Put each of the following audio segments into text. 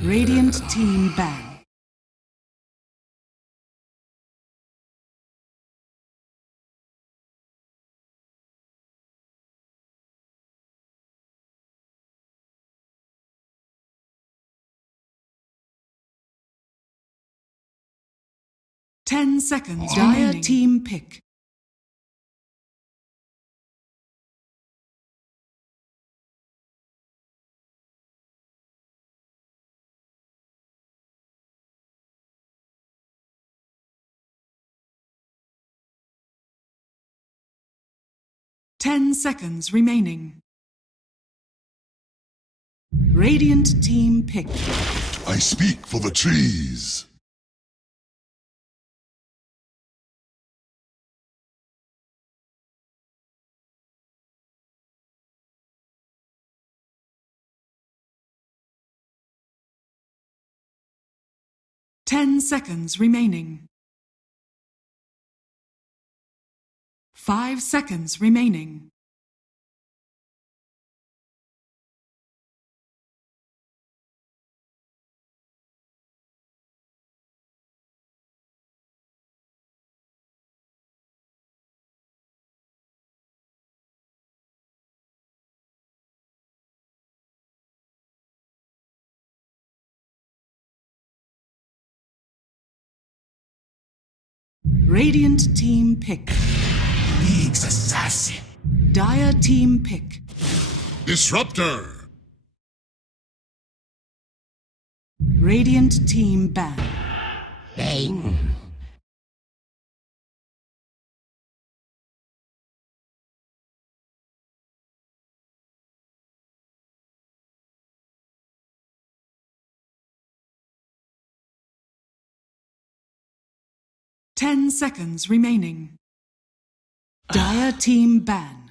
Radiant team ban. Ten seconds. Dire team pick. Ten seconds remaining. Radiant team pick. I speak for the trees. Ten seconds remaining. 5 seconds remaining. Radiant team pick. League's assassin. Dire team pick. Disruptor. Radiant team ban. Bang. Ten seconds remaining. Dire team ban.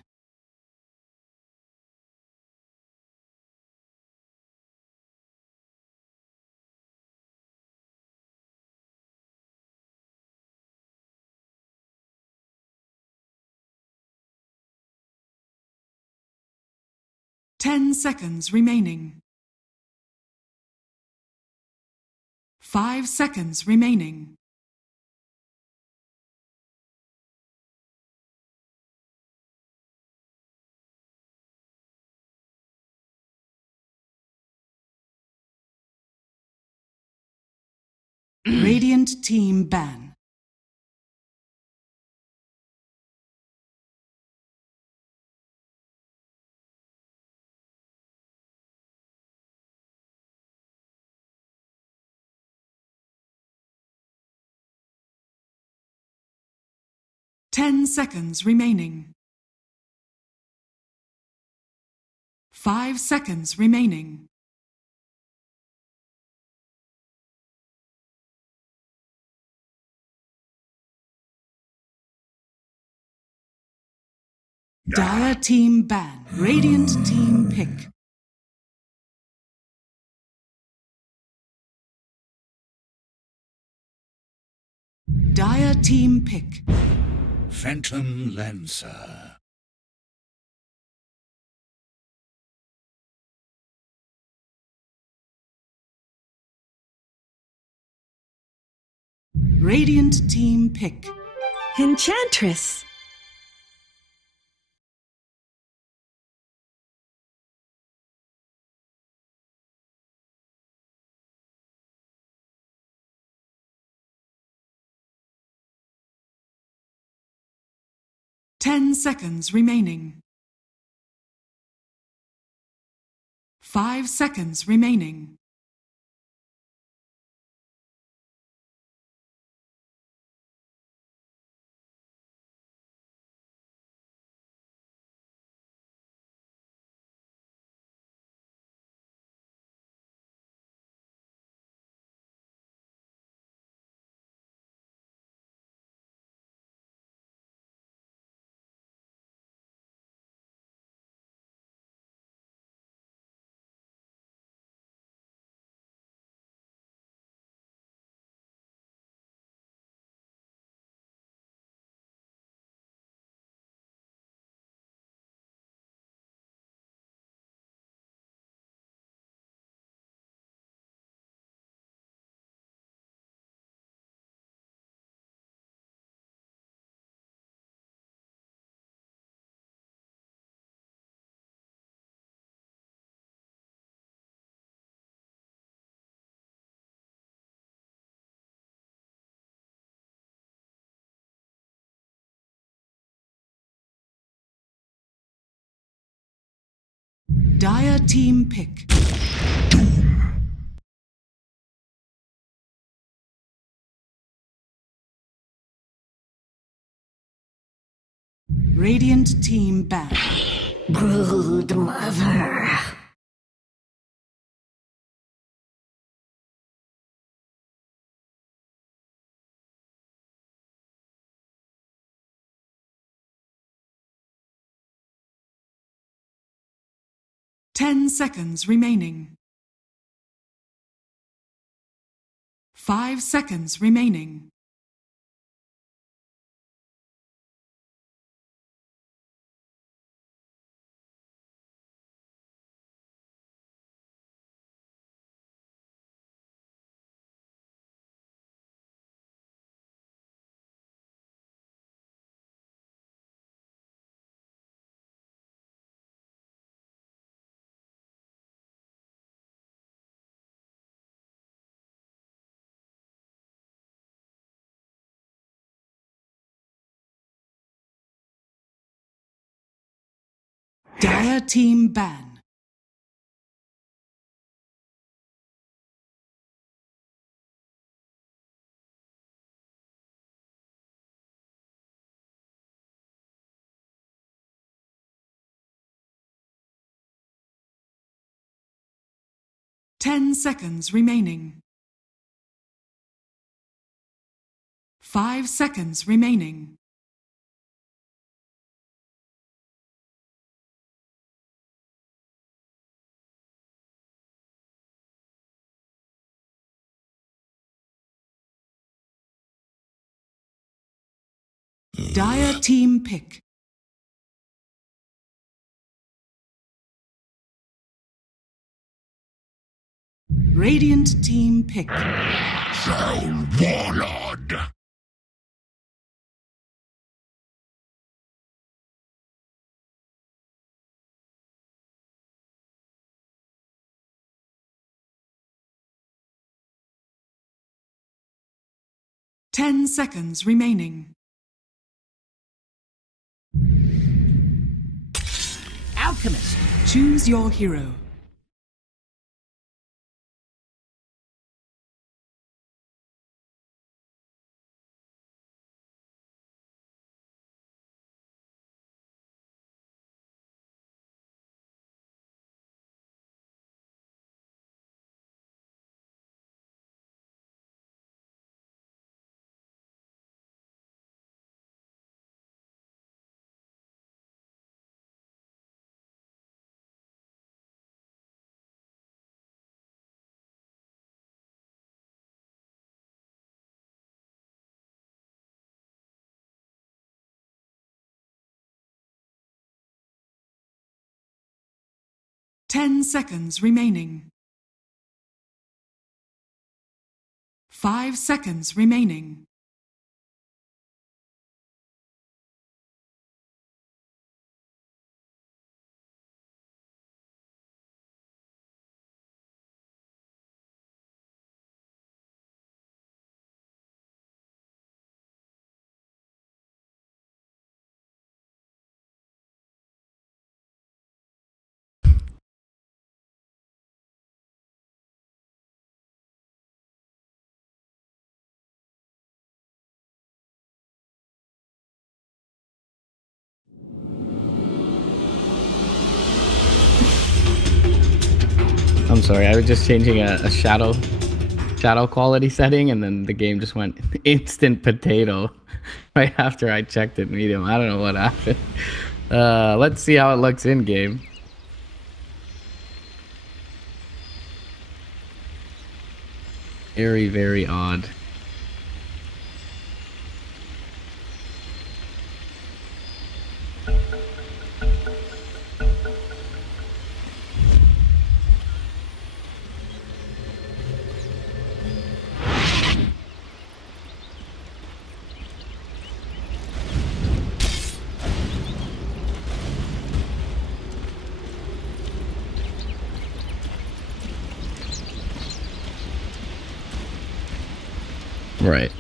Ten seconds remaining. 5 seconds remaining. Radiant team ban. Ten seconds remaining. 5 seconds remaining. Dire team ban. Radiant team pick. Dire team pick. Phantom Lancer. Radiant team pick. Enchantress. Ten seconds remaining. 5 seconds remaining. Dire team pick. Radiant team ban. Brood mother. Ten seconds remaining. 5 seconds remaining. Dire team ban. Ten seconds remaining. 5 seconds remaining. Dire team pick. Radiant team pick. Thou warlord! Ten seconds remaining. Alchemist. Choose your hero. Ten seconds remaining. 5 seconds remaining. I'm sorry, I was just changing a shadow quality setting, and then the game just went instant potato right after I checked it medium. I don't know what happened. Let's see how it looks in game. Very, very odd. Right.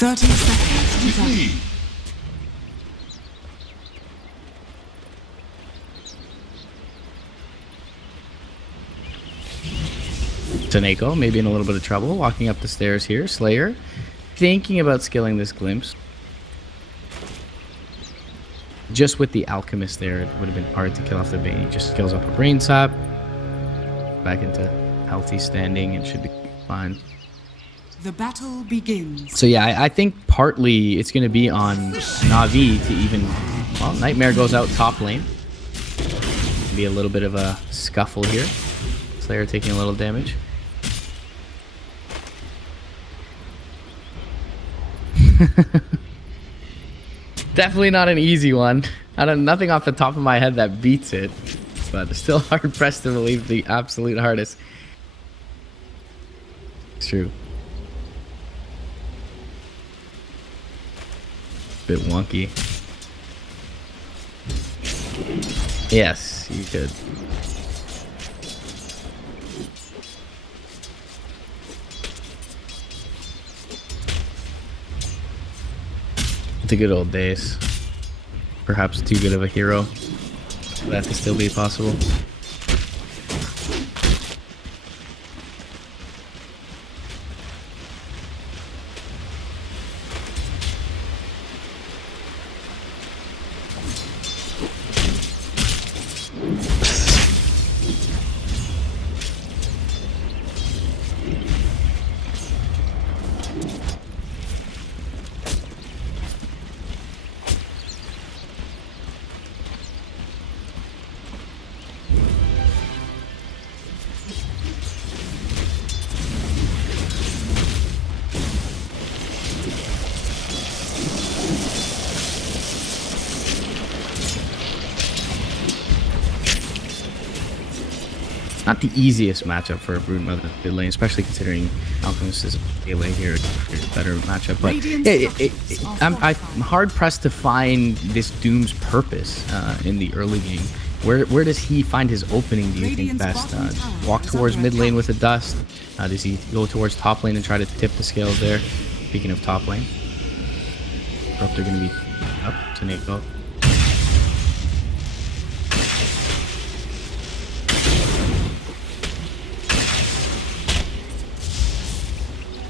30 seconds to go. Taneko maybe in a little bit of trouble, walking up the stairs here. Slayer thinking about skilling this glimpse. Just with the alchemist there, it would have been hard to kill off the bait. He just skills up a brain sap. Back into healthy standing and should be fine. The battle begins. So yeah, I think partly it's going to be on Na'Vi to even... Well, Nightmare goes out top lane. Be a little bit of a scuffle here. Slayer taking a little damage. Definitely not an easy one. Nothing off the top of my head that beats it, but still hard pressed to believe the absolute hardest. It's true. Bit wonky. Yes, you could. The good old days. Perhaps too good of a hero for that to still be possible. Not the easiest matchup for a Broodmother mid lane, especially considering Alchemist is a melee here, a better matchup. But I'm hard pressed to find this Doom's purpose in the early game. Where does he find his opening, do you think, best? Walk towards mid lane with a dust? Does he go towards top lane and try to tip the scales there? Speaking of top lane, Disruptor going to be up to Nico.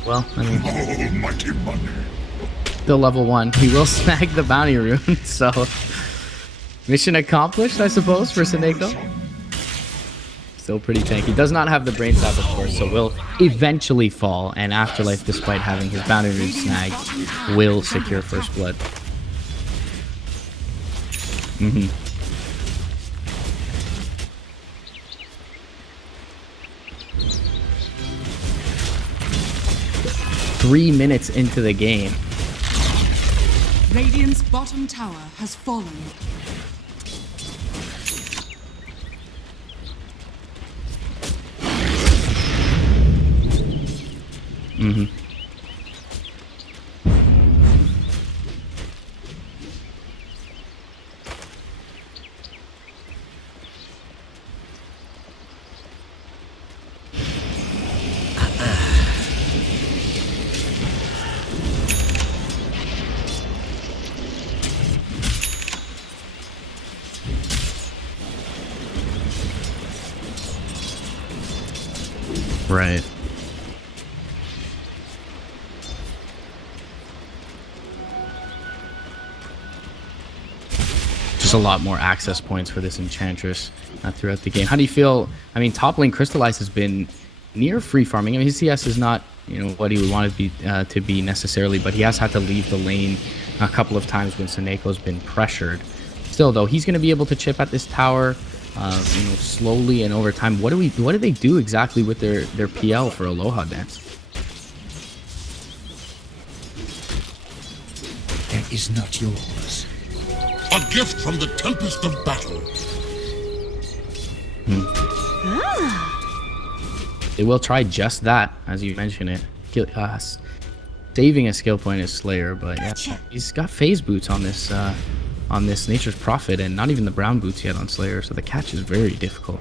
Well, I mean, still level 1. He will snag the bounty rune, so mission accomplished, I suppose, for Seneko. Still pretty tanky. Does not have the brain sap, of course, so will eventually fall. And Afterlife, despite having his bounty rune snagged, will secure first blood. Mm-hmm. 3 minutes into the game. Radiant's bottom tower has fallen. Mm-hmm. Right. Just a lot more access points for this Enchantress throughout the game. How do you feel? I mean, top lane Crystallize has been near free farming. I mean, his CS is not, you know, what he would want to be necessarily, but he has had to leave the lane a couple of times when Seneco's been pressured. Still, though, he's going to be able to chip at this tower. You know, slowly and over time. What do they do exactly with their PL for Aloha Dance? That is not yours. A gift from the tempest of battle. They will try just that, as you mentioned it. Saving a skill point is Slayer, but yeah, he's got phase boots on this Nature's Prophet, and not even the brown boots yet on Slayer, so the catch is very difficult.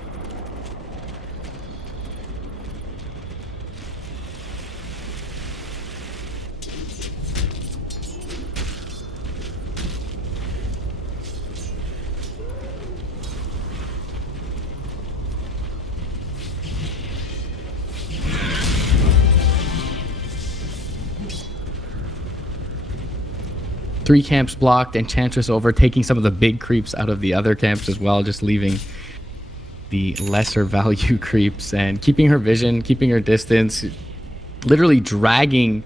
3 camps blocked. Enchantress over, taking some of the big creeps out of the other camps as well, just leaving the lesser value creeps and keeping her vision, keeping her distance, literally dragging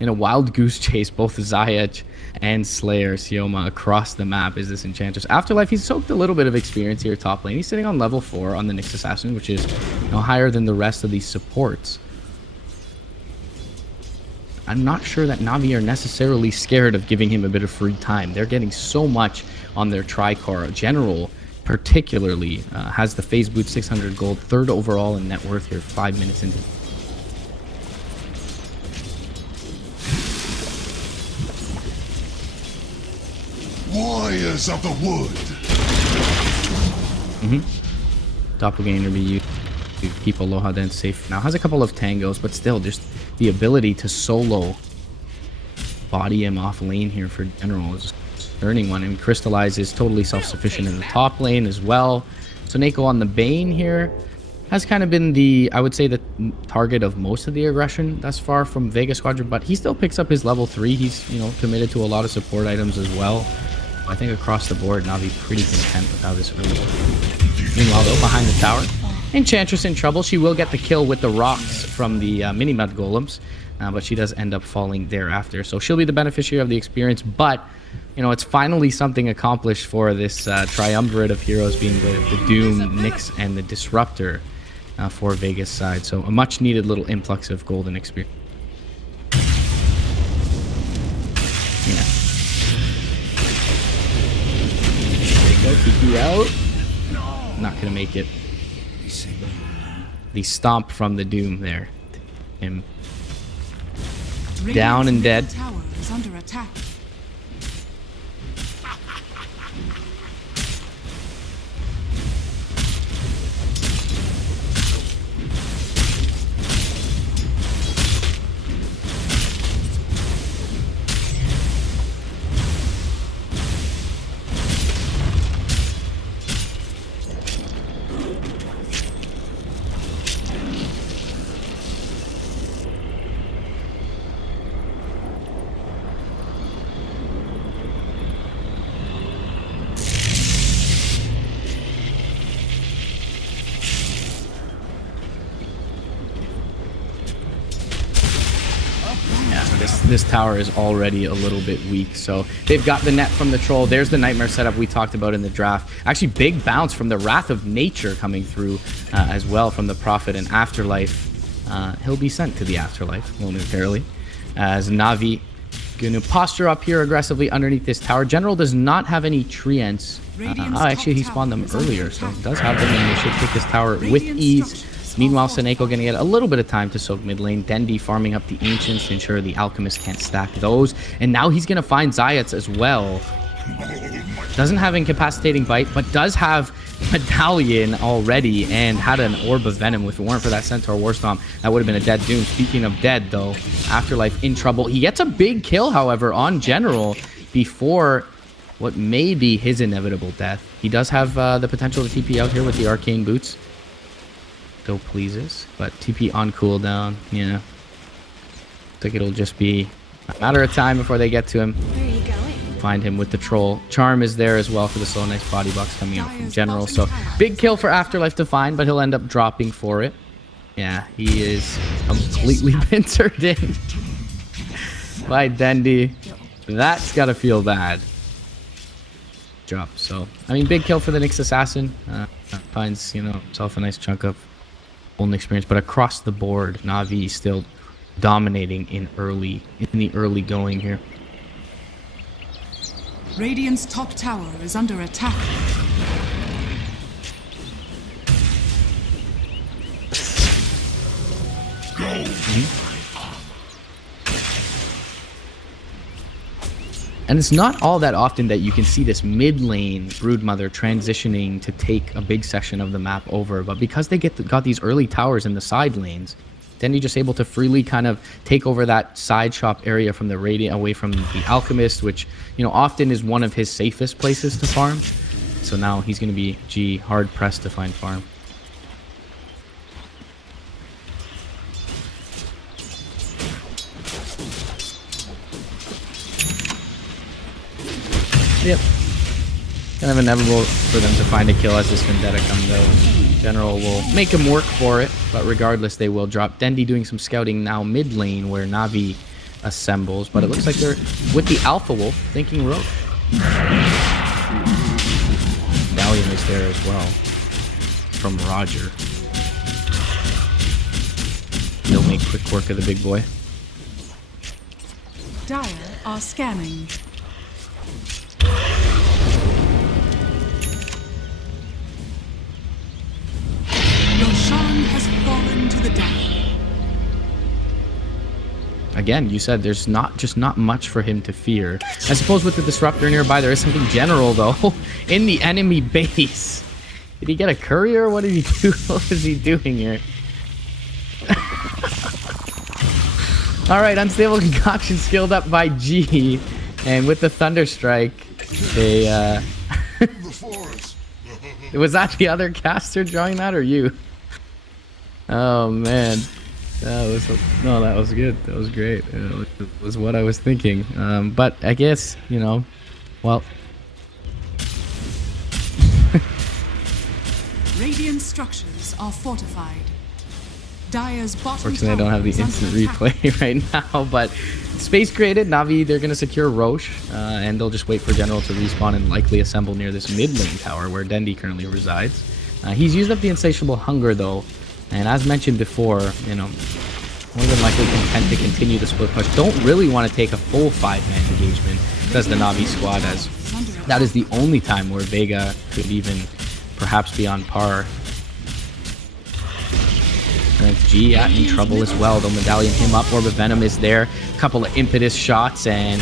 in a wild goose chase both Zayach and Slayer Sioma across the map is this Enchantress. Afterlife, he's soaked a little bit of experience here top lane. He's sitting on level 4 on the Nyx Assassin, which is, you know, higher than the rest of these supports. I'm not sure that Na'Vi are necessarily scared of giving him a bit of free time. They're getting so much on their Tricar. General, particularly, has the phase boot 600 gold, 3rd overall in net worth here, 5 minutes into. Warriors of the wood. Doppelganger be used to keep Aloha Den safe. Now has a couple of tangos, but still just the ability to solo body him off lane here for General is earning one. And Crystallize is totally self-sufficient in the top lane as well. So Neko on the Bane here has kind of been the, I would say, the target of most of the aggression thus far from Vega Squadron, but he still picks up his level 3. He's, you know, committed to a lot of support items as well. I think across the board, Na'Vi pretty content with how this really goes. Meanwhile, though, behind the tower, Enchantress in trouble. She will get the kill with the rocks from the mini-mud golems, but she does end up falling thereafter. So she'll be the beneficiary of the experience, but, you know, it's finally something accomplished for this triumvirate of heroes, being the Doom, Nyx, and the Disruptor for Vega's side. So a much-needed little influx of golden experience. Yeah. TP out. Not gonna make it. The stomp from the Doom there. Him down and dead. Tower is under attack. This tower is already a little bit weak, so they've got the net from the troll. There's the nightmare setup we talked about in the draft. Actually, big bounce from the Wrath of Nature coming through as well from the Prophet and Afterlife. He'll be sent to the Afterlife momentarily as Na'Vi gonna posture up here aggressively underneath this tower. General does not have any treants. Actually, he spawned them earlier, so does have them, and they should take this tower with ease. Meanwhile, Seneko going to get a little bit of time to soak mid lane. Dendi farming up the Ancients to ensure the Alchemist can't stack those. And now he's going to find Zayats as well. Doesn't have Incapacitating Bite, but does have Medallion already and had an Orb of Venom. If it weren't for that Centaur Warstomp, that would have been a dead Doom. Speaking of dead, though, Afterlife in trouble. He gets a big kill, however, on General before what may be his inevitable death. He does have the potential to TP out here with the Arcane Boots. Still pleases, but TP on cooldown, yeah. I think it'll just be a matter of time before they get to him. Where are you going? Find him with the troll. Charm is there as well for the so nice body box coming out from General. So big kill for Afterlife to find, but he'll end up dropping for it. Yeah, he is completely pincered in by Dendi. That's gotta feel bad. Drop. So I mean, big kill for the Nyx Assassin. Finds, you know, himself a nice chunk of golden experience, but across the board, Na'Vi still dominating in the early going here. Radiant's top tower is under attack. And it's not all that often that you can see this mid lane Broodmother transitioning to take a big section of the map over, but because they got these early towers in the side lanes, then you're just able to freely kind of take over that side shop area from the Radiant away from the Alchemist, which, you know, often is one of his safest places to farm. So now he's going to be hard pressed to find farm. Yep. Kind of inevitable for them to find a kill as this Vendetta comes out. General will make him work for it, but regardless, they will drop. Dendi doing some scouting now mid lane where Na'Vi assembles, but it looks like they're with the Alpha Wolf thinking Roach. Stallion is there as well from Roger. They'll make quick work of the big boy. Dire are scanning. Roshan has fallen to the death. Again, you said there's not much for him to fear. I suppose with the disruptor nearby, there is something general though in the enemy base. Did he get a courier? What did he do? What is he doing here? All right, unstable concoction skilled up by G, and with the Thunderstrike, they was that the other caster drawing that or you? Oh man. That was good. That was great. It was what I was thinking. But I guess, you know, well. Radiant structures are fortified. Dire's bottom Unfortunately, I don't have the instant replay right now, but space created. Na'Vi, they're going to secure Roche, and they'll just wait for General to respawn and likely assemble near this mid lane tower where Dendi currently resides. He's used up the insatiable hunger, though. And as mentioned before, you know, more than likely content to continue the split push. Don't really want to take a full 5-man engagement, says the Na'Vi squad, as that is the only time where Vega could even perhaps be on par. And it's G in trouble as well. They'll medallion him up. Orb of Venom is there. A couple of impetus shots, and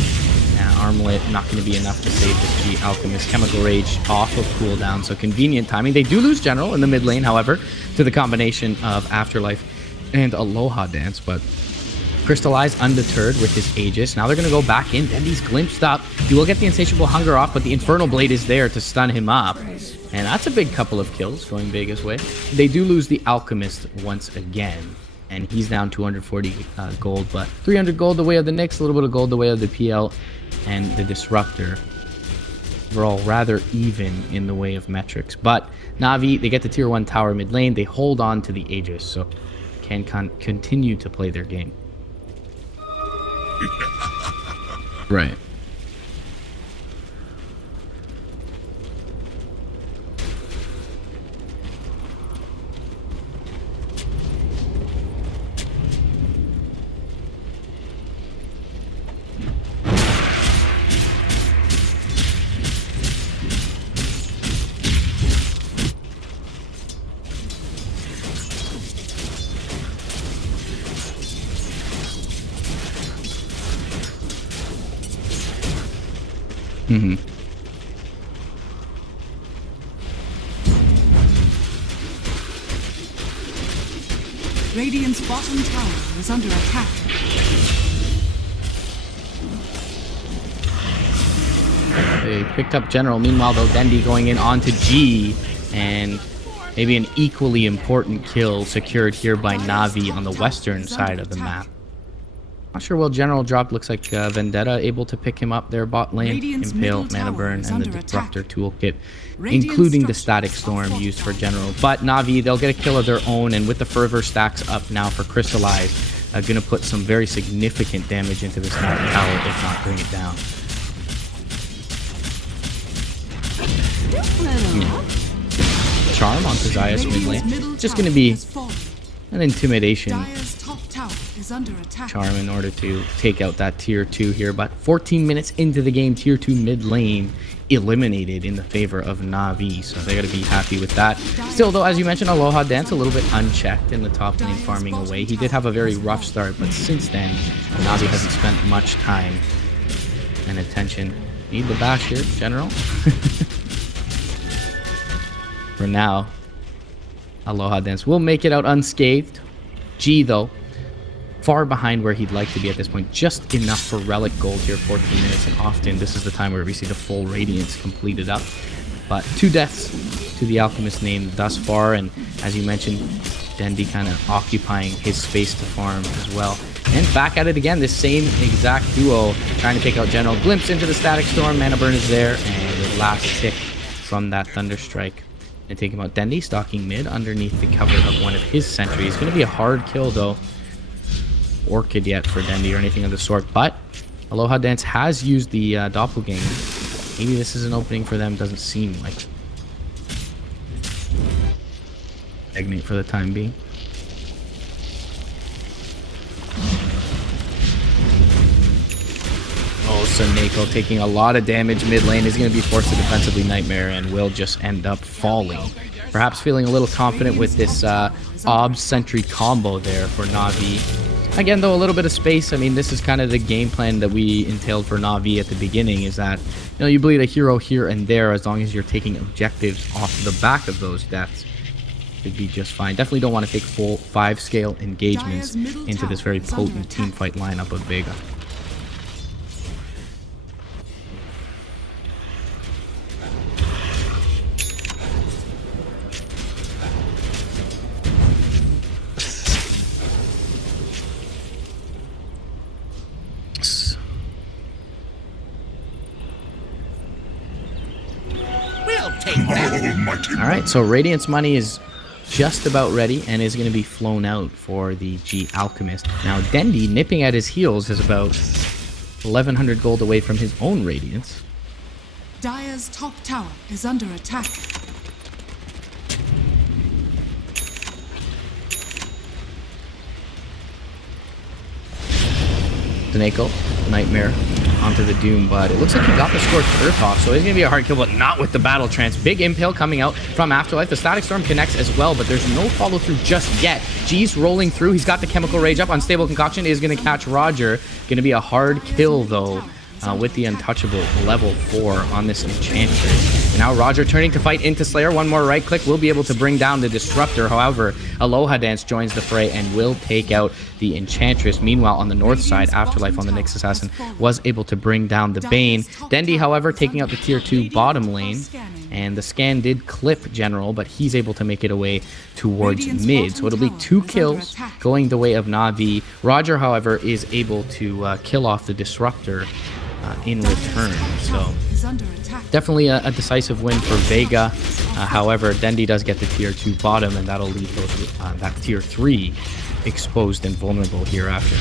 Armlet not going to be enough to save this G Alchemist. Chemical Rage off of cooldown, so convenient timing. They do lose General in the mid lane, however, to the combination of Afterlife and Aloha Dance, but Crystallize undeterred with his Aegis. Now they're going to go back in. Dendi's glimpsed up. He will get the Insatiable Hunger off, but the Infernal Blade is there to stun him up. And that's a big couple of kills going Vega's way. They do lose the Alchemist once again, and he's down 240 gold, but 300 gold the way of the Nyx, a little bit of gold the way of the PL and the Disruptor. We're all rather even in the way of metrics, but Na'Vi, they get the tier 1 tower mid lane. They hold on to the Aegis, so can continue to play their game. Right. Mm-hmm. Radiant's bottom tower is under attack. They picked up General. Meanwhile, though, Dendi going in onto G, and maybe an equally important kill secured here by Na'Vi on the western side of the map. Not sure well General dropped. Looks like Vendetta able to pick him up there bot lane. Impale, Mana Burn, and the Disruptor toolkit, including the Static Storm used for General. But Na'Vi, they'll get a kill of their own, and with the Fervor stacks up now for Crystallize, going to put some very significant damage into this tower, if not bring it down. Charm onto Zayas mid lane. Just going to be an intimidation charm in order to take out that tier 2 here, but 14 minutes into the game, tier 2 mid lane eliminated in the favor of Na'Vi, so they gotta be happy with that. Still though, as you mentioned, Aloha Dance a little bit unchecked in the top lane farming away. He did have a very rough start, but since then Na'Vi hasn't spent much time and attention. Need the bash here, General. For now, Aloha Dance will make it out unscathed. G though, far behind where he'd like to be at this point. Just enough for relic gold here, 14 minutes, and often this is the time where we see the full Radiance completed up. But 2 deaths to the Alchemist name thus far, and as you mentioned, Dendi kind of occupying his space to farm as well. And back at it again, this same exact duo trying to take out General. Glimpse into the Static Storm, Mana Burn is there, and the last tick from that Thunder Strike. And take him out. Dendi stalking mid underneath the cover of one of his sentries. Going to be a hard kill though. Orchid yet for Dendi or anything of the sort, but Aloha Dance has used the doppelganger. Maybe this is an opening for them, doesn't seem like it. Stagnate for the time being. Oh, Soneko taking a lot of damage mid lane. Is going to be forced to defensively Nightmare and will just end up falling. Perhaps feeling a little confident with this Obs Sentry combo there for Na'Vi. Again, though, a little bit of space. I mean, this is kind of the game plan that we entailed for Na'Vi at the beginning, is that, you know, you bleed a hero here and there as long as you're taking objectives off the back of those deaths. Should be just fine. Definitely don't want to take full 5-scale engagements into this very potent teamfight lineup of Vega. Alright, so Radiance money is just about ready and is going to be flown out for the G Alchemist. Now Dendi, nipping at his heels, is about 1100 gold away from his own Radiance. Dire's top tower is under attack. Soneko, Nightmare onto the Doom, but it looks like he got the Scorched Earth off, so it's going to be a hard kill, but not with the Battle Trance. Big Impale coming out from Afterlife. The Static Storm connects as well, but there's no follow-through just yet. G's rolling through. He's got the Chemical Rage up. Unstable Concoction is going to catch Roger. Going to be a hard kill, though, with the Untouchable level 4 on this Enchantress. And now Roger turning to fight into Slayer. One more right click will be able to bring down the Disruptor. However, Aloha Dance joins the fray and will take out the Enchantress. Meanwhile, on the north side, Afterlife on the Nyx Assassin was able to bring down the Bane. Dendi, however, taking out the tier 2 bottom lane. And the scan did clip General, but he's able to make it away towards mid. So it'll be 2 kills going the way of Na'Vi. Roger, however, is able to kill off the Disruptor in return. So definitely a decisive win for Vega. However, Dendi does get the tier 2 bottom, and that'll leave those, that tier 3 exposed and vulnerable hereafter.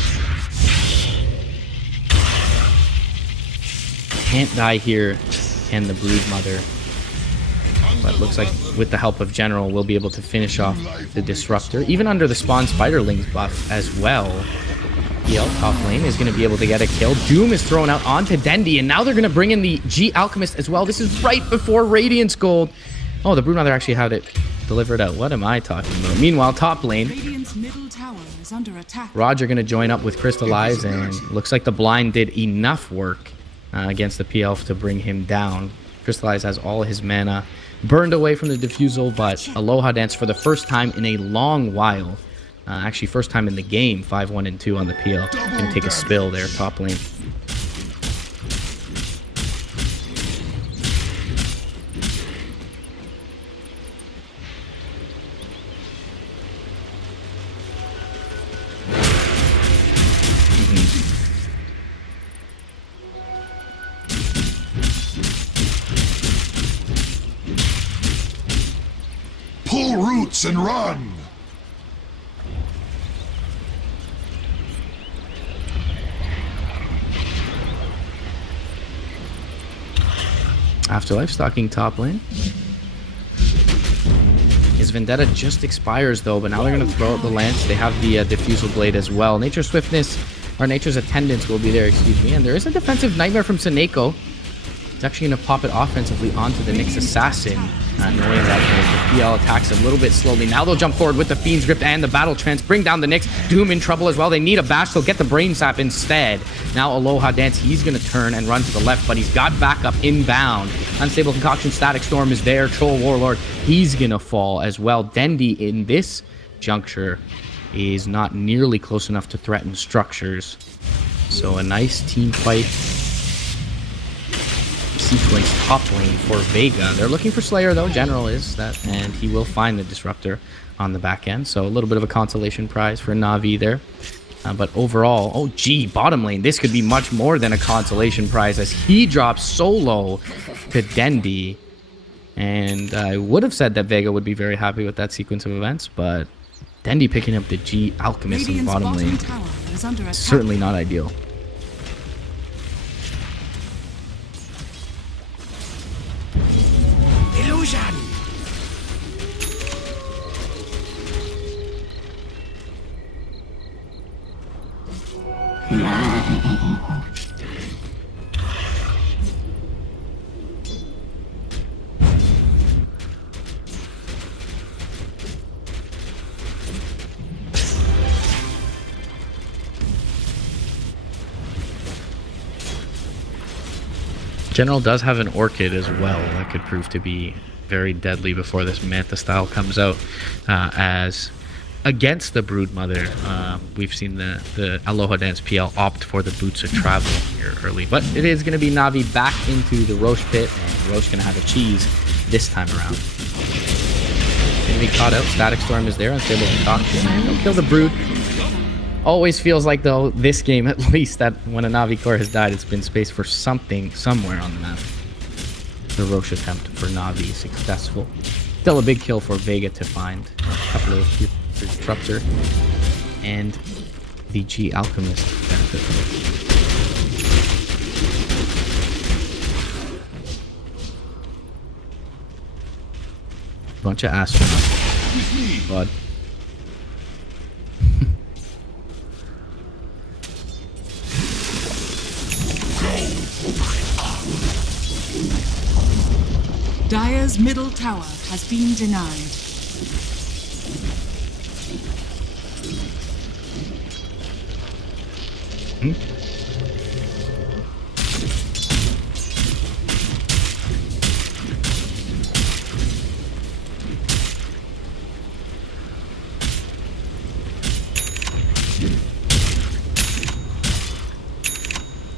Can't die here, can the Broodmother. But looks like with the help of General, we'll be able to finish off the Disruptor, even under the Spawn Spiderlings buff as well. EL top lane is going to be able to get a kill. Doom is thrown out onto Dendi, and now they're going to bring in the G Alchemist as well. This is right before Radiance Gold. Oh, the Broodmother actually had it delivered out. What am I talking about? Meanwhile, top lane, Roger going to join up with Crystallize, and looks like the blind did enough work against the P-Elf to bring him down. Crystallize has all his mana burned away from the Diffusal, but Aloha Dance for the first time in a long while, actually first time in the game, 5-1 and 2 on the PL, and take a spill there top lane. Pull roots and run! Afterlife stalking top lane. His Vendetta just expires though, but now they're going to throw out the Lance. They have the Diffusal Blade as well. Nature's Swiftness, or Nature's Attendance will be there, excuse me. And there is a defensive Nightmare from Soneko. It's actually going to pop it offensively onto the Nyx Assassin. Knowing that the PL attacks a little bit slowly. Now they'll jump forward with the Fiend's Grip and the Battle Trance. Bring down the Nyx. Doom in trouble as well. They need a bash. They'll get the Brain Sap instead. Now Aloha Dance, he's going to turn and run to the left, but he's got backup inbound. Unstable Concoction, Static Storm is there. Troll Warlord, he's going to fall as well. Dendi in this juncture is not nearly close enough to threaten structures. So a nice team fight sequence top lane for Vega. They're looking for Slayer though, General is that, and he will find the Disruptor on the back end. So a little bit of a consolation prize for Na'Vi there. But overall, oh gee, bottom lane, this could be much more than a consolation prize as he drops solo to Dendi. And I would have said that Vega would be very happy with that sequence of events, but Dendi picking up the G Alchemist in the bottom lane is certainly not ideal. Illusion! General does have an Orchid as well that could prove to be very deadly before this Manta style comes out. As against the Broodmother, we've seen the Aloha Dance PL opt for the Boots of Travel here early. But it is going to be Na'Vi back into the Roche pit, and Roche going to have a cheese this time around. Going to be caught out. Static Storm is there. Unstable Concoction. And they'll kill the Brood. Always feels like, though, this game at least, that when a Na'Vi core has died, it's been space for something somewhere on the map. The Roche attempt for Na'Vi is successful. Still a big kill for Vega to find. A couple of Disruptor and the G Alchemist benefit from it. Bunch of astronauts. But Dire's middle tower has been denied.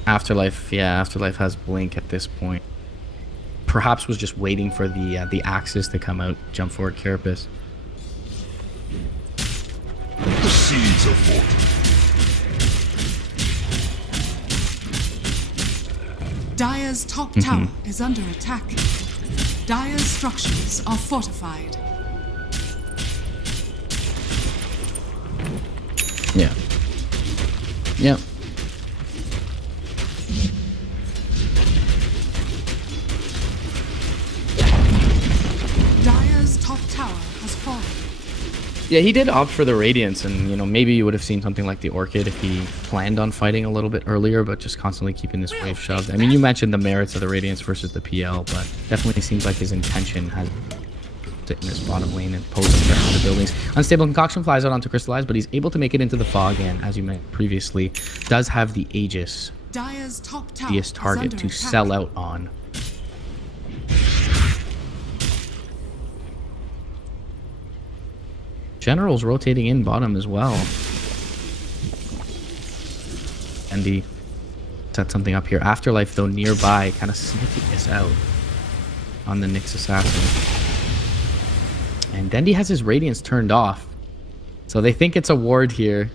Afterlife, yeah, Afterlife has Blink at this point. Perhaps was just waiting for the Axis to come out. Jump forward, Carapace. The seeds of fortune. Dire's top tower is under attack. Dire's structures are fortified. Yeah. Yep. Dire's top tower has fallen. Yeah, he did opt for the Radiance, and you know, maybe you would have seen something like the Orchid if he planned on fighting a little bit earlier, but just constantly keeping this wave shoved. I mean, you mentioned the merits of the Radiance versus the PL, but definitely seems like his intention has sit in this bottom lane and pose a threat to the buildings. Unstable Concoction flies out onto Crystallize, but he's able to make it into the fog, and as you mentioned previously, does have the Aegis, Dire's top tower easiest target to sell out on. General's rotating in bottom as well. And he set something up here. Afterlife, though, nearby, kind of sniffing this out on the Nyx Assassin. And Dendi has his Radiance turned off. So they think it's a ward here.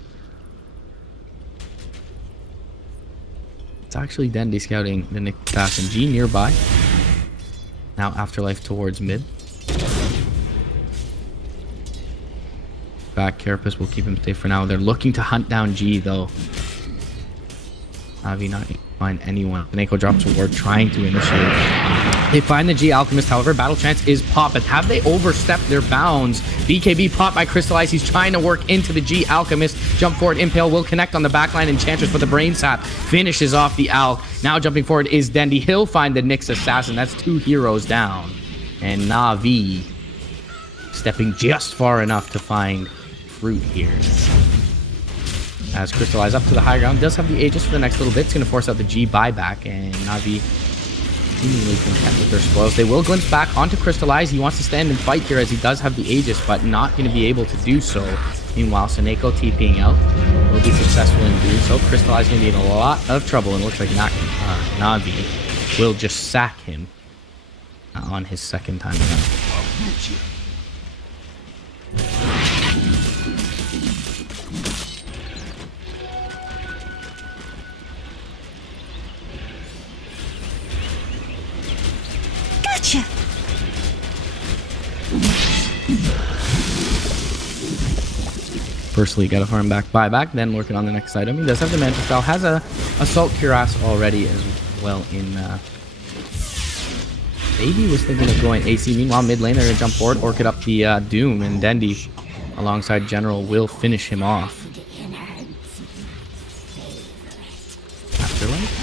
It's actually Dendi scouting the Nyx Assassin. G nearby. Now Afterlife towards mid. Back, Carapace will keep him safe for now. They're looking to hunt down G, though. Navi not find anyone. Neko drops a ward, trying to initiate. They find the G Alchemist, however, Battle Chance is popped, but have they overstepped their bounds? BKB popped by Crystallize. He's trying to work into the G Alchemist. Jump forward, Impale will connect on the backline. Enchantress with the Brain Sap finishes off the Alch. Now jumping forward is Dendi. He'll find the Nyx Assassin. That's 2 heroes down. And Navi stepping just far enough to find fruit here. As Crystallize up to the high ground, does have the Aegis for the next little bit. It's going to force out the G buyback, and Navi seemingly content with their spoils. They will glimpse back onto Crystallize. He wants to stand and fight here as he does have the Aegis, but not going to be able to do so. Meanwhile, Seneko TPing out will be successful in doing so. Crystallize going to be in a lot of trouble, and it looks like Navi will just sack him on his second time around. Firstly, got to farm back buyback, then working on the next item. He does have the Mantis style, has a Assault Cuirass already as well in... Maybe was thinking of going AC. Meanwhile, mid lane, they're going to jump forward, orchid up the Doom, and Dendi, alongside General, will finish him off. Afterlife?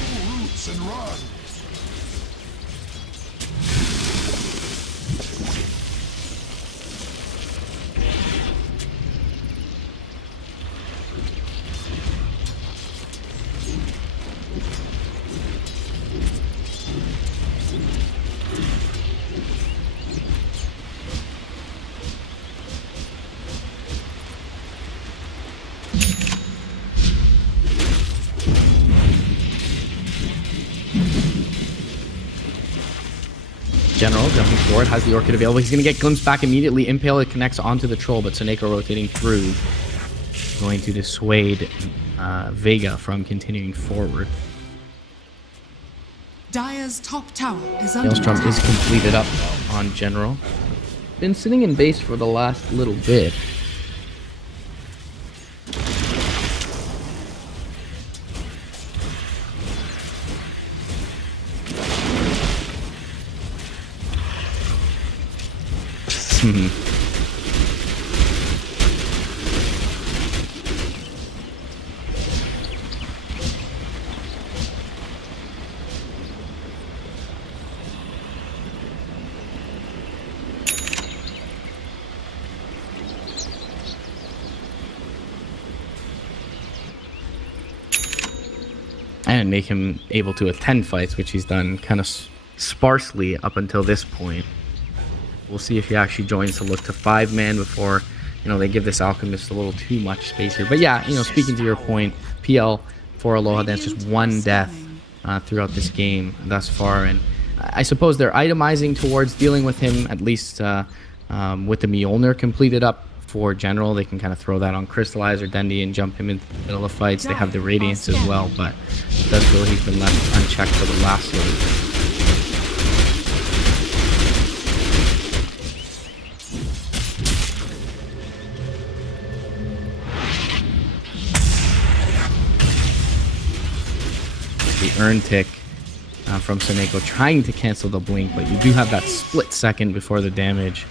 General jumping forward, has the Orchid available. He's going to get glimpsed back immediately. Impale, it connects onto the Troll, but Seneko rotating through, going to dissuade Vega from continuing forward. Dire's top tower is under Maelstrom attack. is completed up on General. Been sitting in base for the last little bit. And make him able to attend fights, which he's done kind of sparsely up until this point. We'll see if he actually joins to look to 5-man before, you know, they give this Alchemist a little too much space here. But yeah, you know, speaking to your point, PL for Aloha, that's just one death throughout this game thus far. And I suppose they're itemizing towards dealing with him, at least with the Mjolnir completed up for General. They can kind of throw that on Crystallize or Dendi and jump him into the middle of fights. They have the Radiance as well, but it does feel he's been left unchecked for the last load. The Earn Tick from Seneko trying to cancel the blink, but you do have that split second before the damage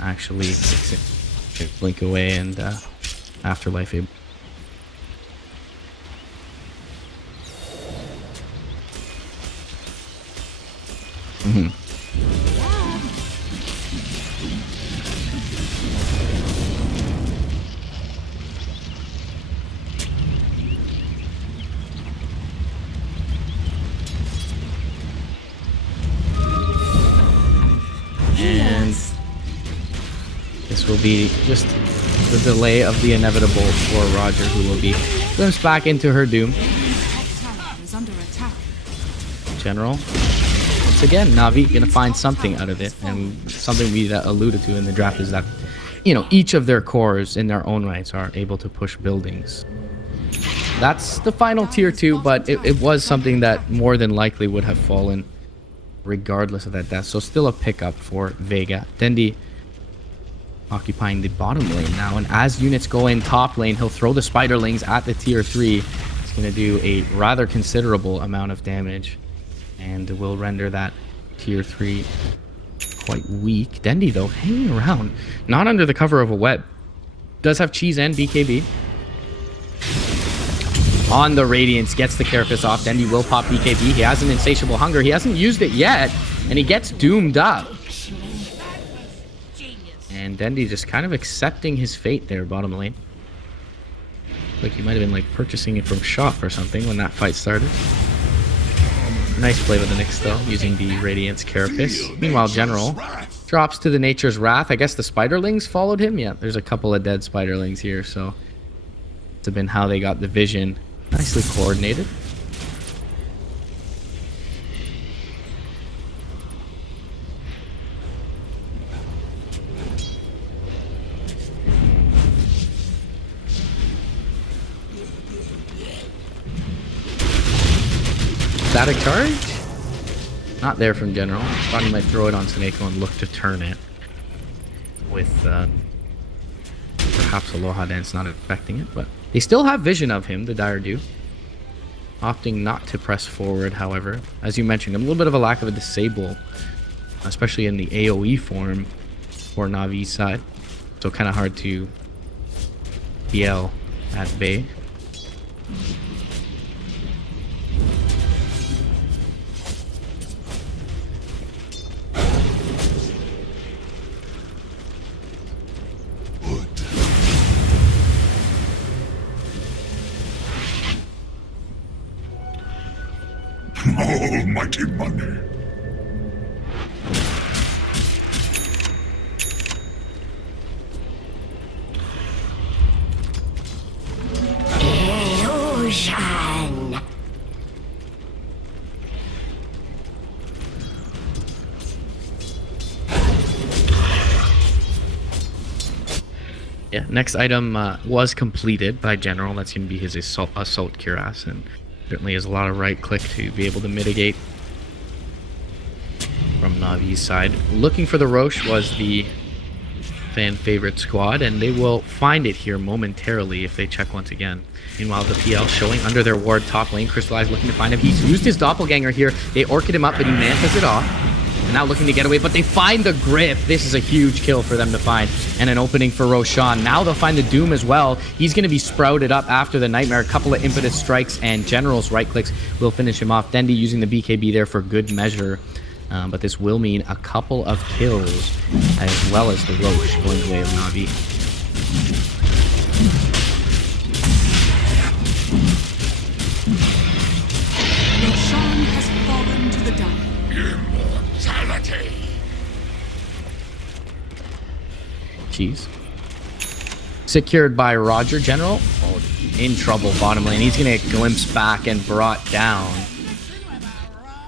actually blink away, and Afterlife able. And this will be just the delay of the inevitable for Roger, who will be glimpsed back into her doom. Is under attack. General, once again, Na'Vi gonna find something out of it, and something we alluded to in the draft is that, you know, each of their cores in their own rights are able to push buildings. That's the final tier 2, but it was something that more than likely would have fallen regardless of that death. So still a pickup for Vega. Dendi occupying the bottom lane now, and as units go in top lane, he'll throw the Spiderlings at the tier 3. It's going to do a rather considerable amount of damage, and will render that tier 3 quite weak. Dendi, though, hanging around, not under the cover of a web. Does have Cheese and BKB. On the Radiance, gets the Carapace off. Dendi will pop BKB. He has an Insatiable Hunger. He hasn't used it yet, and he gets doomed up. And Dendi just kind of accepting his fate there, bottom lane. Like he might have been like purchasing it from shop or something when that fight started. Nice play with the Nyx though, using the Radiance Carapace. Meanwhile, General drops to the Nature's Wrath. I guess the Spiderlings followed him. Yeah, there's a couple of dead Spiderlings here, so it's been how they got the vision. Nicely coordinated. Static charge? Not there from General. Thought he might throw it on Seneko and look to turn it with perhaps Aloha Dance not expecting it, but they still have vision of him, the Dire do. Opting not to press forward, however. As you mentioned, a little bit of a lack of a disable, especially in the AoE form for Navi's side. So kind of hard to PL at bay. Almighty money. Illusion. Yeah, next item was completed by General. That's going to be his assault cuirass, and certainly has a lot of right click to be able to mitigate from Navi's side. Looking for the Roche was the fan favorite squad, and they will find it here momentarily if they check once again. Meanwhile, the PL showing under their ward top lane. Crystallized looking to find him. He's used his doppelganger here. They orchid him up, but he mantas it off. And now looking to get away, but they find the grip. This is a huge kill for them to find. And an opening for Roshan. Now they'll find the Doom as well. He's going to be sprouted up after the Nightmare. A couple of impetus strikes and General's right clicks will finish him off. Dendi using the BKB there for good measure. But this will mean a couple of kills as well as the Roche going the way of Navi. Roshan has fallen to the Dire. Immortality. Jeez. Secured by Roger. General in trouble bottom lane. He's going to get glimpsed back and brought down.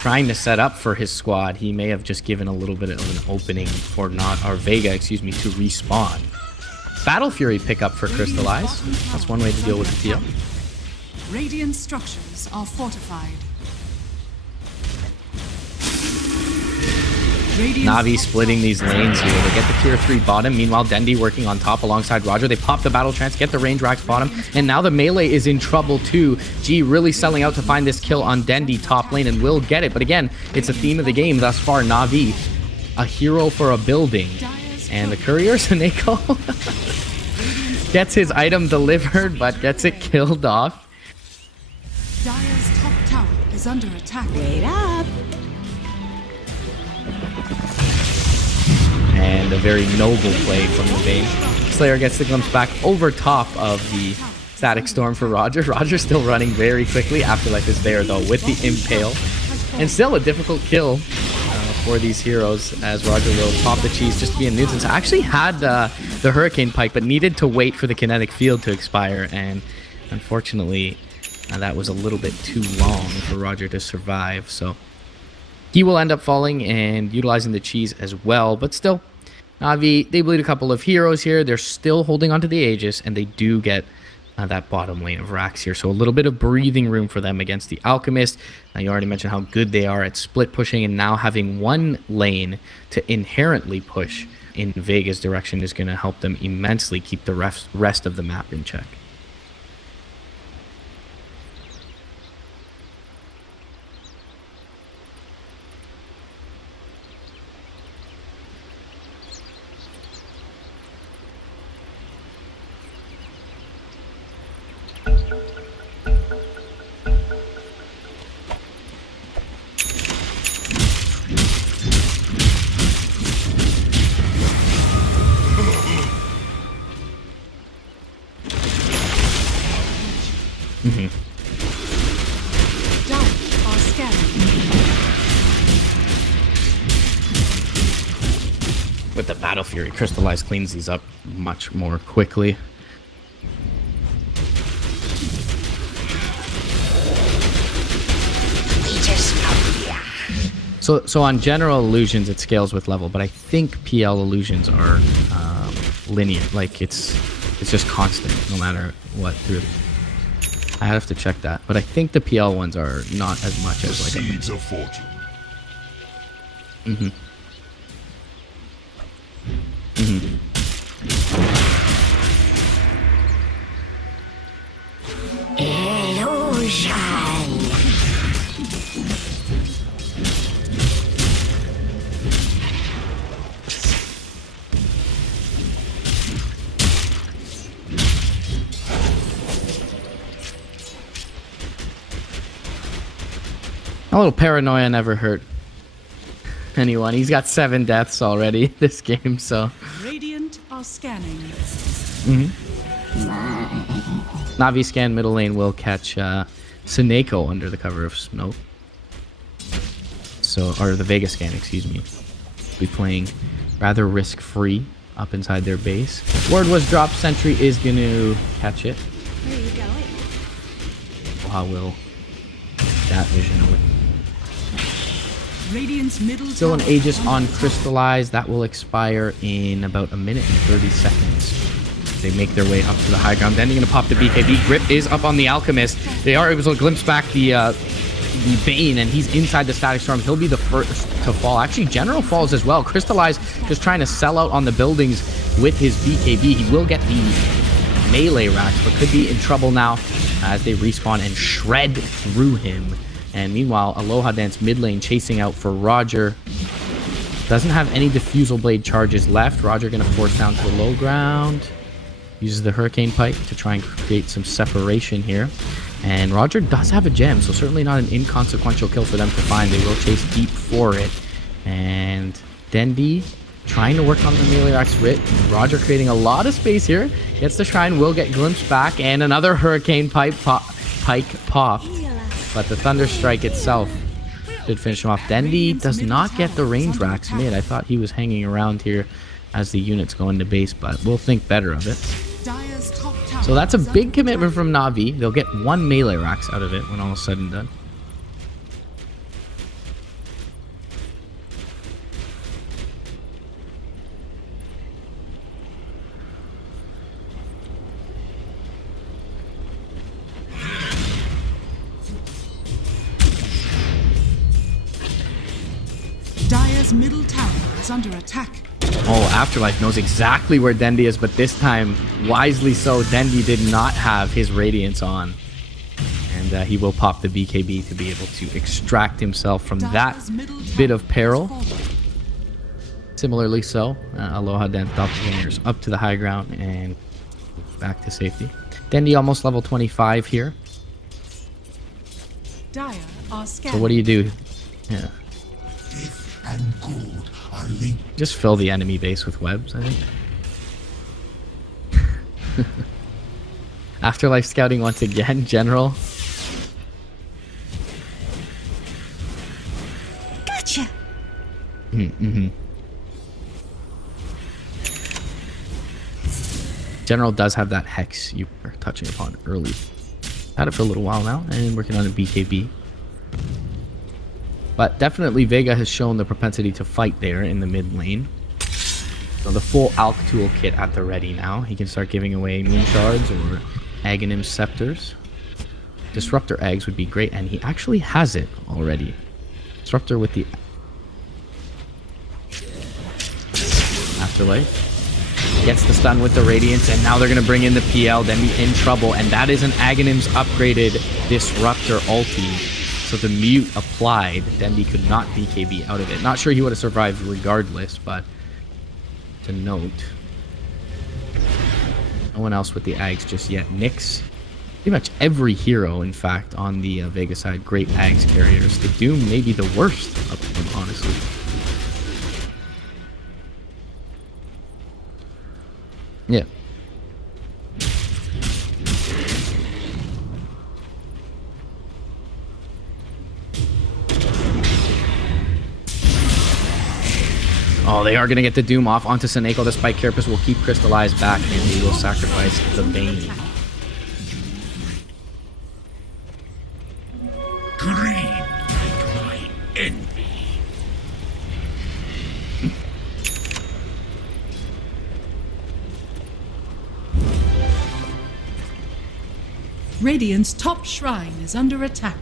Trying to set up for his squad. He may have just given a little bit of an opening for Vega, excuse me, to respawn. Battle Fury pickup for Crystallize. That's one way to deal with the PL. Radiant structures are fortified. Navi splitting these lanes here. They get the tier 3 bottom. Meanwhile, Dendi working on top alongside Roger. They pop the battle trance, get the range racks bottom, and now the melee is in trouble too. G really selling out to find this kill on Dendi top lane and will get it. But again, it's a theme of the game thus far. Navi, a hero for a building. And the courier, Saneko, gets his item delivered, but gets it killed off. Dire's top tower is under attack. Wait up. And a very noble play from the Bane. Slayer gets the glimpse back over top of the Static Storm for Roger. Roger's still running very quickly. Afterlife is there, though, with the Impale. And still a difficult kill for these heroes, as Roger will pop the cheese just to be a nuisance. I actually had the Hurricane Pike, but needed to wait for the Kinetic Field to expire. And unfortunately, that was a little bit too long for Roger to survive. So he will end up falling and utilizing the cheese as well. But still, Navi, they bleed a couple of heroes here. They're still holding onto the Aegis, and they do get that bottom lane of racks here. So a little bit of breathing room for them against the Alchemist. Now, you already mentioned how good they are at split pushing, and now having one lane to inherently push in Vega's direction is going to help them immensely keep the rest of the map in check. With the Battle Fury, Crystallized cleans these up much more quickly. So on general illusions, it scales with level, but I think PL illusions are linear. Like it's just constant, no matter what. I have to check that, but I think the PL ones are not as much as like Seeds of Fortune. Illusion! A little paranoia never hurt anyone. He's got 7 deaths already this game, so. Radiant are scanning. Navi scan middle lane will catch Sineko under the cover of smoke. So, or the Vega scan, excuse me. Be playing rather risk-free up inside their base. Word was dropped. Sentry is going to catch it. Where are you going? Wow, will that vision away. Radiant's middle Still an tower Aegis under on attack. Crystallize. That will expire in about 1 minute and 30 seconds. They make their way up to the high ground. Then they're going to pop the BKB. Grip is up on the Alchemist. They are able to glimpse back the Bane, and he's inside the Static Storm. He'll be the first to fall. Actually, General falls as well. Crystallize just trying to sell out on the buildings with his BKB. He will get the melee racks, but could be in trouble now as they respawn and shred through him. And meanwhile, Aloha Dance mid lane chasing out for Roger. Doesn't have any Diffusal Blade charges left. Roger going to force down to the low ground. Uses the Hurricane Pipe to try and create some separation here. And Roger does have a gem, so certainly not an inconsequential kill for them to find. They will chase deep for it. And Dendi trying to work on the melee racks. Roger creating a lot of space here. Gets the shrine, will get glimpsed back. And another Hurricane Pike popped. But the Thunder Strike itself did finish him off. Dendi does not get the range racks mid. I thought he was hanging around here as the units go into base, but we'll think better of it. Dire's top tower So that's a is big under commitment attack. from Navi. They'll get 1 melee racks out of it when all is said and done. Dire's middle tower is under attack. Oh, Afterlife knows exactly where Dendi is, but this time, wisely so, Dendi did not have his Radiance on. And he will pop the BKB to be able to extract himself from that Dire's middle bit tower of peril. has fallen. Similarly so, Aloha Dance Doppelgangers up to the high ground and back to safety. Dendi almost level 25 here. Dire are scanning. So what do you do? Yeah. Death and gold are linked. Just fill the enemy base with webs, I think. Afterlife scouting once again, General. Gotcha! General does have that Hex you were touching upon early. Had it for a little while now, and working on a BKB. But definitely Vega has shown the propensity to fight there in the mid lane. So the full Alk toolkit at the ready now. He can start giving away Moon Shards or Aghanim Scepters. Disruptor Eggs would be great, and he actually has it already. Disruptor with the Afterlife. Gets the stun with the Radiance, and now they're going to bring in the PL, then be in trouble. And that is an Aghanim's upgraded Disruptor ulti. So the mute applied, Dendi could not BKB out of it. Not sure he would have survived regardless, but to note. No one else with the Ags just yet. Nyx. Pretty much every hero, in fact, on the Vega side, great Ags carriers. The Doom may be the worst of them, honestly. Yeah. Oh, they are going to get the Doom off onto Sineko. The Spike Carapace will keep Crystallized back, and he will sacrifice the Bane. Greed like my envy. Radiant's top shrine is under attack.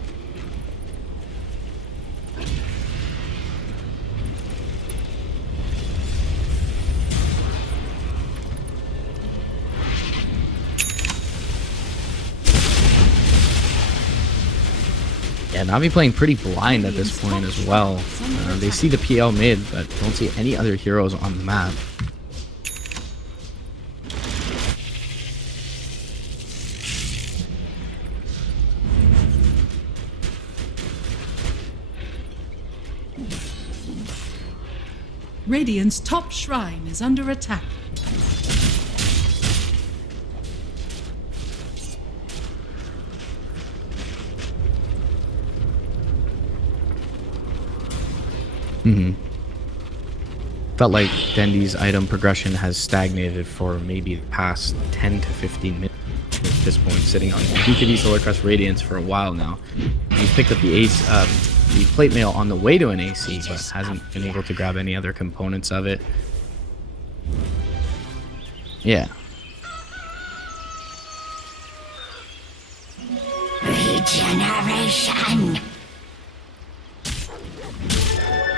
Yeah, Navi playing pretty blind at this point as well. They see the PL mid, but don't see any other heroes on the map. Radiant's top shrine is under attack. Felt like Dendy's item progression has stagnated for maybe the past 10 to 15 minutes at this point, sitting on BKB Solar Crest Radiance for a while now. He's picked up the the plate mail on the way to an AC, but hasn't been able to grab any other components of it. Yeah. Regeneration.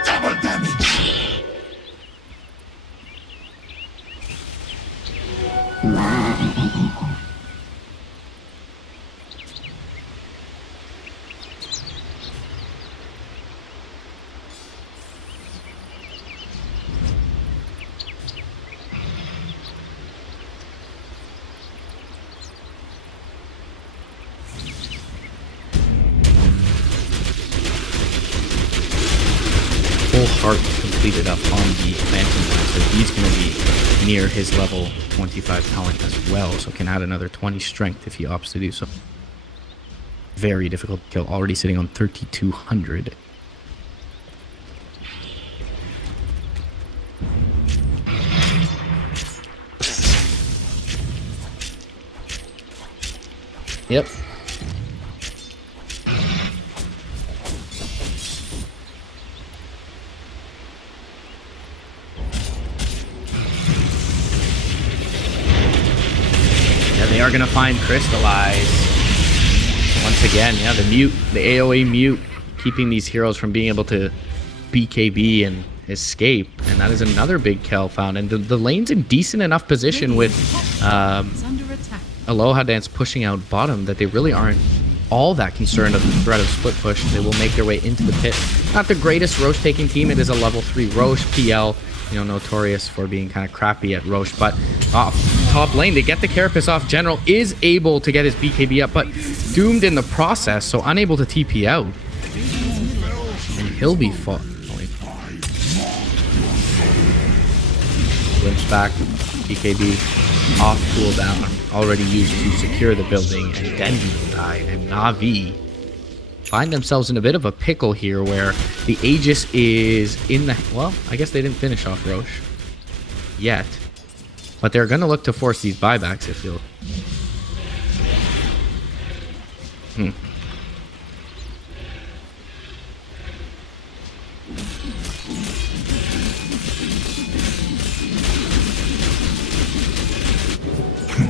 Double damage. Full heart completed up on the Phantom Blast, so he's going to be near his level 25 talent as well, so can add another 20 strength if he opts to do so. Very difficult to kill, already sitting on 3,200. Yep. They are going to find Crystallize. Once again, yeah, the mute, the AoE mute, keeping these heroes from being able to BKB and escape. And that is another big kill found. And the lane's in decent enough position with Aloha Dance pushing out bottom that they really aren't all that concerned of the threat of split push. They will make their way into the pit. Not the greatest Roche taking team. It is a level 3 Roche PL. You know, notorious for being kind of crappy at Roche, but off top lane, they get the Carapace off. General is able to get his BKB up, but doomed in the process, so unable to TP out. And he'll be falling. Glimpse back, BKB off cooldown, already used to secure the building, and Dendy will die, and Navi find themselves in a bit of a pickle here where the Aegis is in the... Well, I guess they didn't finish off Roche yet. But they're going to look to force these buybacks if you'll...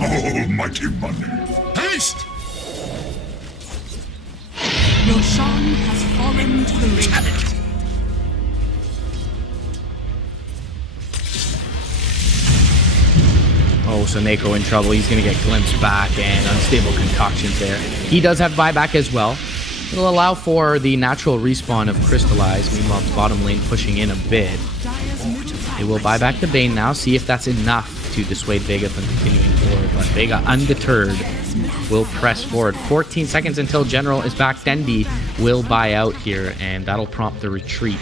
Almighty money. Haste! Roshan has fallen to the Radiant. Oh, so Neko in trouble. He's going to get glimpsed back and unstable concoctions there. He does have buyback as well. It'll allow for the natural respawn of Crystallize. Meanwhile, bottom lane pushing in a bit. They will buy back the Bane now. See if that's enough to dissuade Vega from continuing forward. But Vega, undeterred, will press forward. 14 seconds until General is back. Dendy will buy out here, and that'll prompt the retreat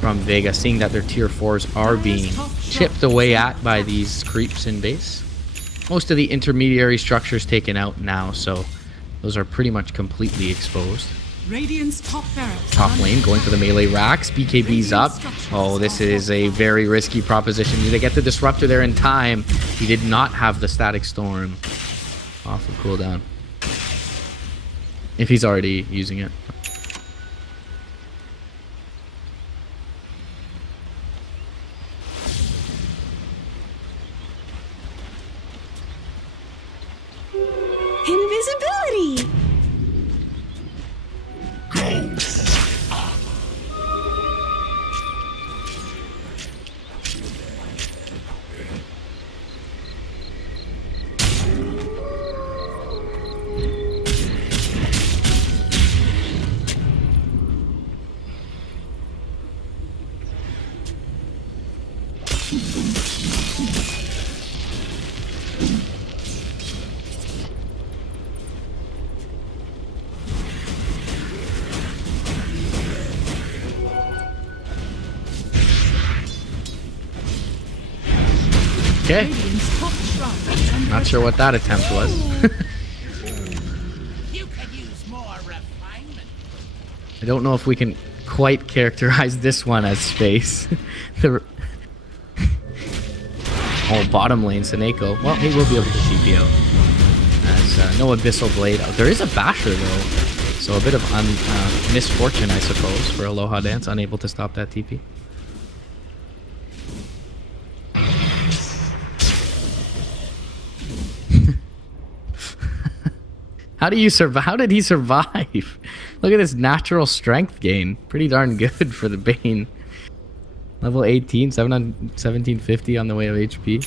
from Vega, seeing that their tier 4s are being chipped away at by these creeps in base. Most of the intermediary structures taken out now, so those are pretty much completely exposed. Radiant's top barracks. Top lane going for the melee racks. BKB's up. Oh, this is a very risky proposition. Did they get the disruptor there in time? He did not have the static storm off of cooldown, if he's already using it. Invisibility. Okay. Radiant's top shrine is under Not sure what that attempt was. You could use more refinement. I don't know if we can quite characterize this one as space. Oh, bottom lane, Seneko. Well, he will be able to TP out. As no Abyssal Blade. There is a Basher, though. So a bit of misfortune, I suppose, for Aloha Dance. Unable to stop that TP. How do you survive? How did he survive? Look at this natural strength gain. Pretty darn good for the Bane. Level 18, 1750 on the way of HP.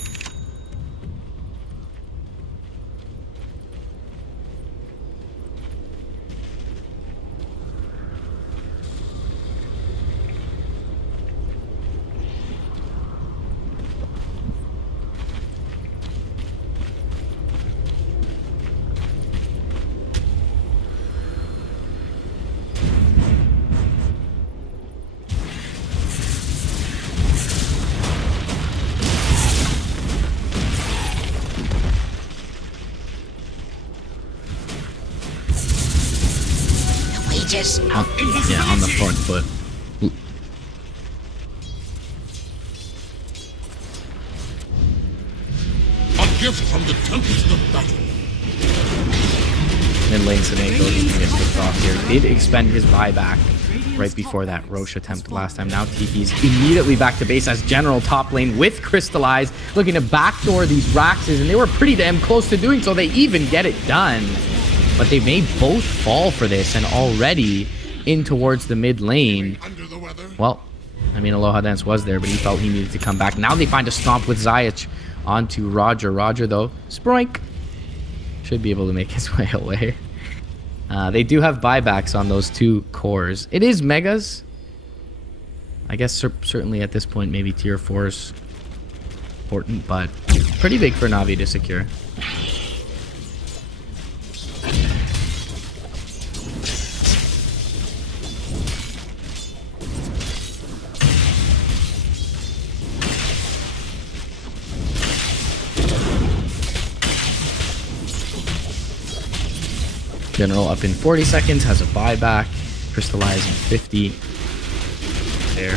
Yeah, on the front foot. A gift from the tempest of battle. And lane Seneko just gonna get picked off here. Did expend his buyback right before that Roche attempt last time. Now TP's immediately back to base as general top lane with Crystallize, looking to backdoor these Raxes, and they were pretty damn close to doing so. They even get it done. But they may both fall for this, and already in towards the mid lane. Well, I mean, Aloha Dance was there, but he felt he needed to come back. Now they find a stomp with Zayach onto Roger. Roger, though, Sproink should be able to make his way away. They do have buybacks on those two cores. It is Megas. I guess certainly at this point, maybe tier 4 is important, but pretty big for Na'Vi to secure. General up in 40 seconds, has a buyback. Crystallize in 50. There.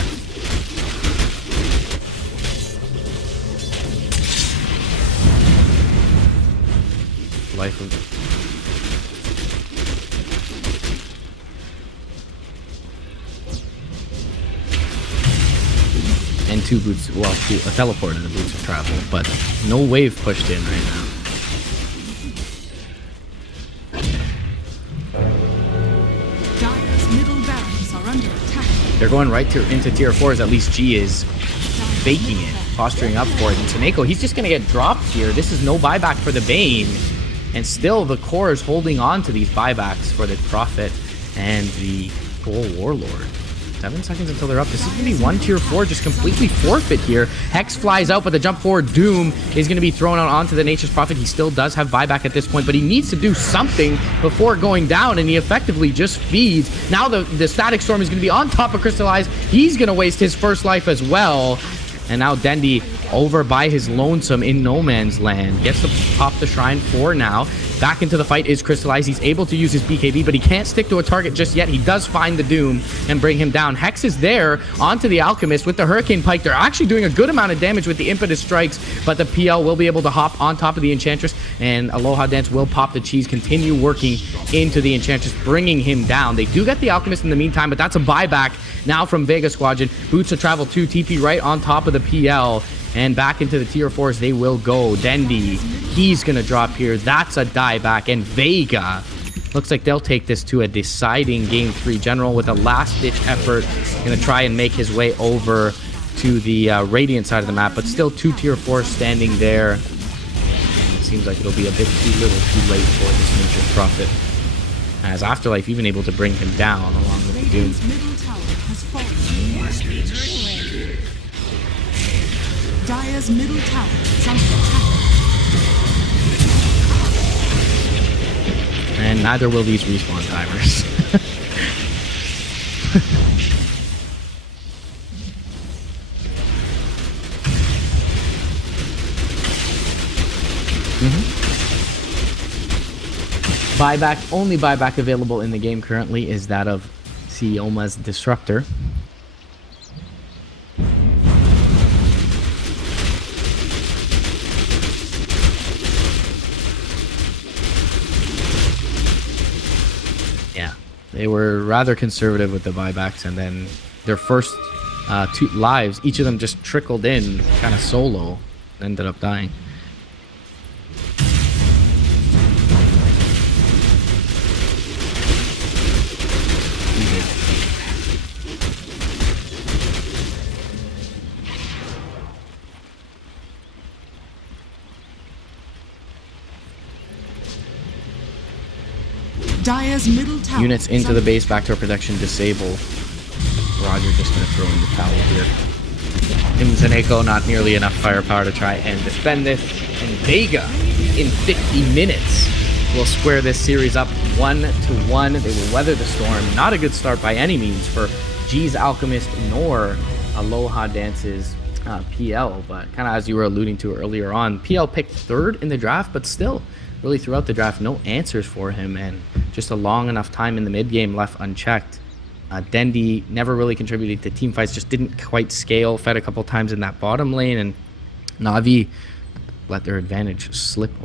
Life of... And two boots, well, a teleport and the boots of travel, but no wave pushed in right now. They're going right into tier 4s. At least G is faking it, posturing up for it. And Seneko, he's just going to get dropped here. This is no buyback for the Bane. And still, the core is holding on to these buybacks for the Prophet and the Bull Warlord. 7 seconds until they're up. This is going to be one tier 4 just completely forfeit here. Hex flies out, but the jump forward Doom is going to be thrown out onto the Nature's Prophet. He still does have buyback at this point, but he needs to do something before going down, and he effectively just feeds. Now the Static Storm is going to be on top of Crystallize. He's going to waste his first life as well. And now Dendi over by his lonesome in no man's land. Gets to pop the shrine for now. Back into the fight is Crystallize. He's able to use his BKB, but he can't stick to a target just yet. He does find the Doom and bring him down. Hex is there onto the Alchemist with the Hurricane Pike. They're actually doing a good amount of damage with the Impetus Strikes, but the PL will be able to hop on top of the Enchantress, and Aloha Dance will pop the cheese, continue working into the Enchantress, bringing him down. They do get the Alchemist in the meantime, but that's a buyback now from Vega Squadron. Boots of Travel 2, TP right on top of the PL. And back into the tier 4s they will go. Dendi, he's going to drop here. That's a dieback. And Vega, looks like they'll take this to a deciding Game 3. General with a last-ditch effort, going to try and make his way over to the Radiant side of the map. But still 2 tier 4s standing there. And it seems like it'll be a bit too little too late for this Nature's Prophet, as Afterlife even able to bring him down along with the Doom. Dire's middle tower is under attack. And neither will these respawn timers. Buyback, only buyback available in the game currently is that of Sioma's Disruptor. Yeah, they were rather conservative with the buybacks, and then their first 2 lives, each of them just trickled in kind of solo, ended up dying. Dire's middle tower. Units into the base, backdoor protection, disable. Roger just going to throw in the towel here. Imzeneko, not nearly enough firepower to try and defend this. And Vega, in 50 minutes, will square this series up 1-1. They will weather the storm. Not a good start by any means for G's Alchemist nor Aloha Dance's PL. But kind of as you were alluding to earlier on, PL picked 3rd in the draft, but still, really throughout the draft, no answers for him, and just a long enough time in the mid game left unchecked. Dendi never really contributed to team fights, just didn't quite scale, fed a couple times in that bottom lane, and Na'Vi let their advantage slip